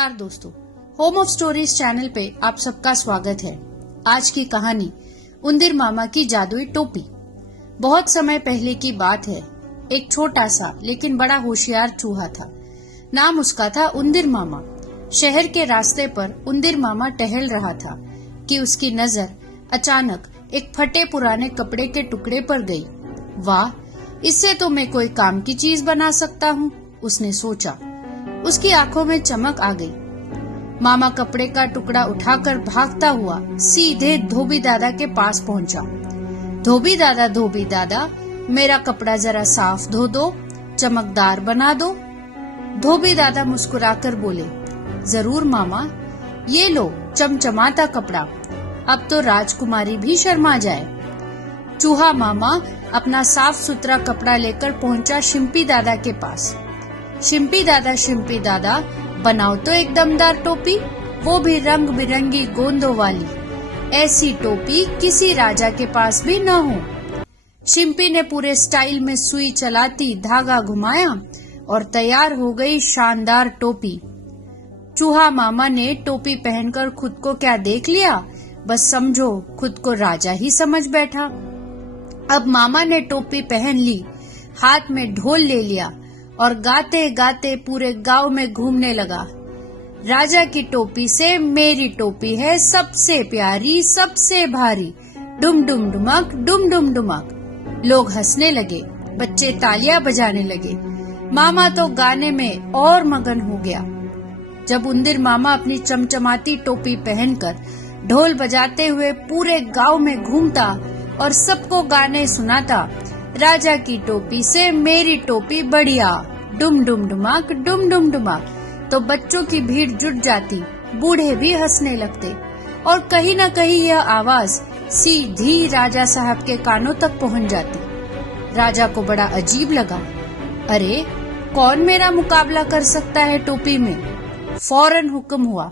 नमस्कार दोस्तों, home of stories channel पे आप सबका स्वागत है। आज की कहानी उंदीर मामा की जादुई टोपी। बहुत समय पहले की बात है। एक छोटा सा लेकिन बड़ा होशियार चूहा था। नाम उसका था उंदीर मामा। शहर के रास्ते पर उंदीर मामा टहल रहा था कि उसकी नजर अचानक एक फटे पुराने कपड़े के टुकड़े पर गई। वाह, इससे तो मैं कोई काम की चीज बना सकता हूँ, उसने सोचा। उसकी आंखों में चमक आ गई। मामा कपड़े का टुकड़ा उठाकर भागता हुआ सीधे धोबी दादा के पास पहुंचा। धोबी दादा, मेरा कपड़ा जरा साफ धो दो, चमकदार बना दो। धोबी दादा मुस्कुराकर बोले, जरूर मामा, ये लो चमचमाता कपड़ा। अब तो राजकुमारी भी शर्मा जाए। चूहा मामा अपना साफ सुथरा कपड़ा लेकर पहुंचा शिम्पी दादा के पास। शिम्पी दादा, बनाओ तो एक दमदार टोपी, वो भी रंग बिरंगी गोंदों वाली। ऐसी टोपी किसी राजा के पास भी न हो। शिम्पी ने पूरे स्टाइल में सुई चलाती धागा घुमाया और तैयार हो गई शानदार टोपी। चूहा मामा ने टोपी पहनकर खुद को क्या देख लिया, बस समझो खुद को राजा ही समझ बैठा। अब मामा ने टोपी पहन ली, हाथ में ढोल ले लिया और गाते गाते पूरे गांव में घूमने लगा। राजा की टोपी से मेरी टोपी है सबसे प्यारी, सबसे भारी। डुम डुम डुमक, डुम डुम डुमक। लोग हंसने लगे, बच्चे तालियां बजाने लगे। मामा तो गाने में और मगन हो गया। जब उंदीर मामा अपनी चमचमाती टोपी पहनकर ढोल बजाते हुए पूरे गांव में घूमता और सबको गाने सुनाता, राजा की टोपी से मेरी टोपी बढ़िया, डुम डुम डुमक, डुम डुम डुमक, तो बच्चों की भीड़ जुट जाती, बूढ़े भी हंसने लगते और कहीं न कहीं यह आवाज सीधी राजा साहब के कानों तक पहुंच जाती। राजा को बड़ा अजीब लगा। अरे, कौन मेरा मुकाबला कर सकता है टोपी में? फौरन हुक्म हुआ,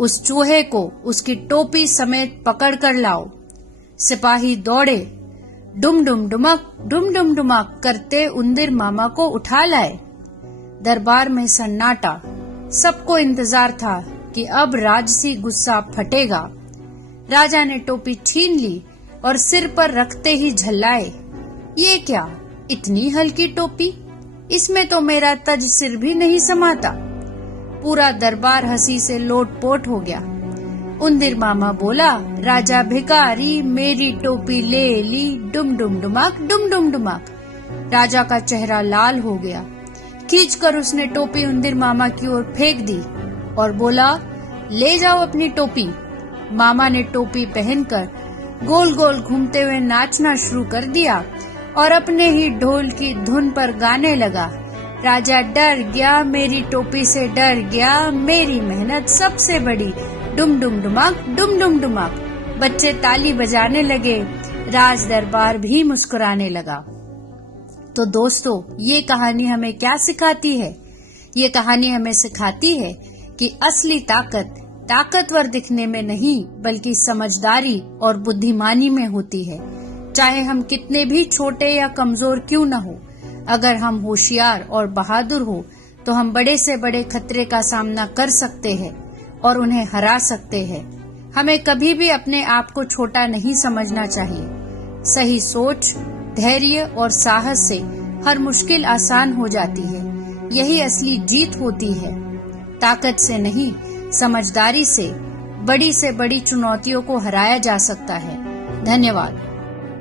उस चूहे को उसकी टोपी समेत पकड़ कर लाओ। सिपाही दौड़े, डुम डुम डुमक करते उंदीर मामा को उठा लाए। दरबार में सन्नाटा। सबको इंतजार था कि अब राजसी गुस्सा फटेगा। राजा ने टोपी छीन ली और सिर पर रखते ही झल्लाए, ये क्या, इतनी हल्की टोपी, इसमें तो मेरा तज सिर भी नहीं समाता। पूरा दरबार हंसी से लोटपोट हो गया। उंदीर मामा बोला, राजा भिखारी, मेरी टोपी ले ली, डुम डुम डुमक, डुम डुम डुमक। राजा का चेहरा लाल हो गया। खींचकर उसने टोपी उंदीर मामा की ओर फेंक दी और बोला, ले जाओ अपनी टोपी। मामा ने टोपी पहनकर गोल गोल घूमते हुए नाचना शुरू कर दिया और अपने ही ढोल की धुन पर गाने लगा। राजा डर गया, मेरी टोपी से डर गया, मेरी मेहनत सबसे बड़ी, डुम डुम डुमक, डुम डुम डुमक। बच्चे ताली बजाने लगे, राज दरबार भी मुस्कुराने लगा। तो दोस्तों, ये कहानी हमें क्या सिखाती है? ये कहानी हमें सिखाती है कि असली ताकत ताकतवर दिखने में नहीं, बल्कि समझदारी और बुद्धिमानी में होती है। चाहे हम कितने भी छोटे या कमजोर क्यों न हो, अगर हम होशियार और बहादुर हो तो हम बड़े से बड़े खतरे का सामना कर सकते हैं और उन्हें हरा सकते हैं। हमें कभी भी अपने आप को छोटा नहीं समझना चाहिए। सही सोच, धैर्य और साहस से हर मुश्किल आसान हो जाती है। यही असली जीत होती है। ताकत से नहीं, समझदारी से बड़ी चुनौतियों को हराया जा सकता है। धन्यवाद।